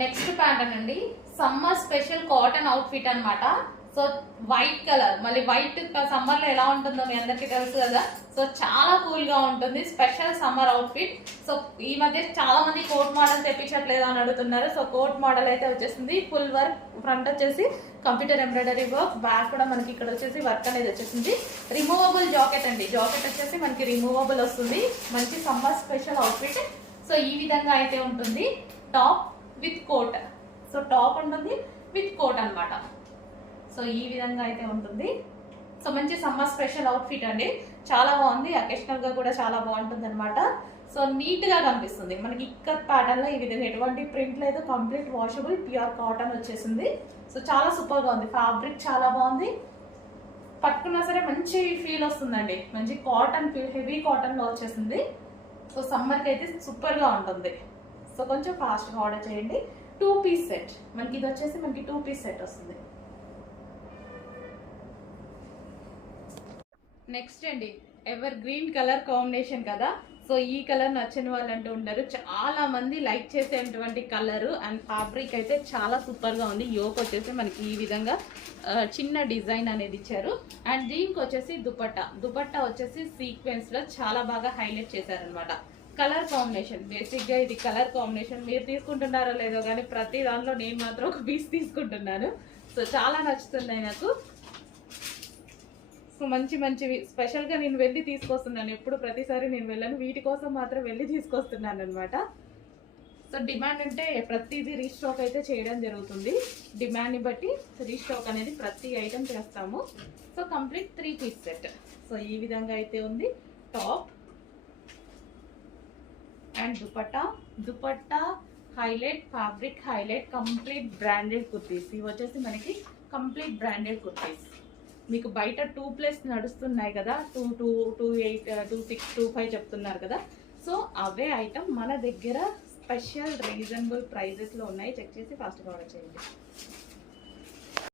Next pattern అండి, summer special cotton outfit అన్నమాట. So white colour, మళ్ళీ వైట్ సమ్మర్ లో ఎలా ఉంటుందో మీ అందరికి తెలుసు కదా. సో చాలా కూల్ గా ఉంటుంది, స్పెషల్ సమ్మర్ అవుట్ఫిట్. సో ఈ మధ్య చాలా మంది కోట్ మోడల్ తెప్పించట్లేదు అని అడుగుతున్నారు. సో కోట్ మోడల్ అయితే వచ్చేసింది, ఫుల్ వర్క్, ఫ్రంట్ వచ్చేసి కంప్యూటర్ ఎంబ్రాయిడరీ వర్క్, బ్యాక్ కూడా మనకి ఇక్కడ వచ్చేసి వర్క్ అనేది వచ్చేసింది. రిమూవబుల్ జాకెట్ అండి, జాకెట్ వచ్చేసి మనకి రిమూవబుల్ వస్తుంది. మంచి సమ్మర్ స్పెషల్ అవుట్ఫిట్. సో ఈ విధంగా అయితే ఉంటుంది, top with coat. So top ఉంటుంది విత్ కోట్ అన్నమాట. సో ఈ విధంగా అయితే ఉంటుంది. సో మంచి సమ్మర్ స్పెషల్ అవుట్ఫిట్ అండి, చాలా బాగుంది. అకేషనల్ గా కూడా చాలా బాగుంటుంది అనమాట. సో నీట్ గా కనిపిస్తుంది మనకి. ఇక్కత్ ప్యాటర్న్ లో ఈ విధంగా ఎటువంటి ప్రింట్ లేదు, కంప్లీట్ వాషబుల్ ప్యూర్ కాటన్ వచ్చేసింది. సో చాలా సూపర్ గా ఉంది, ఫ్యాబ్రిక్ చాలా బాగుంది. పట్టుకున్నా సరే మంచి ఫీల్ వస్తుందండి, మంచి కాటన్ ఫీల్, హెవీ కాటన్ లో వచ్చేసింది. సో సమ్మర్ కి అయితే సూపర్ గా ఉంటుంది. సో కొంచెం ఫాస్ట్ గా ఆర్డర్ చేయండి. 2 పీస్ సెట్ మనకి, ఇది వచ్చేసి మనకి 2 పీస్ సెట్ వస్తుంది. నెక్స్ట్ అండి, ఎవర్ గ్రీన్ కలర్ కాంబినేషన్ కదా. సో ఈ కలర్ నచ్చని వాళ్ళు అంటూ ఉండరు, చాలా మంది లైక్ చేసేటువంటి కలర్. అండ్ ఫ్యాబ్రిక్ అయితే చాలా సూపర్ గా ఉంది. యోక్ వచ్చేసి మనకి ఈ విధంగా చిన్న డిజైన్ అనేది ఇచ్చారు. అండ్ దీనికి వచ్చేసి దుపట్టా వచ్చేసి సీక్వెన్స్ లో చాలా బాగా హైలైట్ చేశారనమాట. కలర్ కాంబినేషన్, బేసిక్ గా ఇది కలర్ కాంబినేషన్. మీరు తీసుకుంటున్నారో లేదో కానీ ప్రతి దాంట్లో నేను మాత్రం ఒక పీస్ తీసుకుంటున్నాను. సో చాలా నచ్చుతున్నాయి నాకు. సో మంచి మంచివి స్పెషల్గా నేను వెళ్ళి తీసుకొస్తున్నాను, ఎప్పుడు ప్రతిసారి నేను వెళ్ళను, వీటి కోసం మాత్రం వెళ్ళి తీసుకొస్తున్నాను అనమాట. సో డిమాండ్ అంటే ప్రతిదీ రీస్టాక్ అయితే చేయడం జరుగుతుంది. డిమాండ్ని బట్టి రీస్టాక్ అనేది ప్రతి ఐటెం చేస్తాము. So complete 3 piece set. So ఈ విధంగా అయితే ఉంది, top and dupatta highlight, fabric highlight, complete branded kurtis. ఇవి వచ్చేసి మనకి కంప్లీట్ బ్రాండెడ్ కుర్తీస్. మీకు బయట 2+ నడుస్తున్నాయి కదా, 22, 28, 26, 25 చెప్తున్నారు కదా. సో అవే ఐటమ్ మన దగ్గర స్పెషల్ రీజనబుల్ ప్రైజెస్లో ఉన్నాయి. చెక్ చేసి ఫాస్ట్గా ఆర్డర్ చేయండి.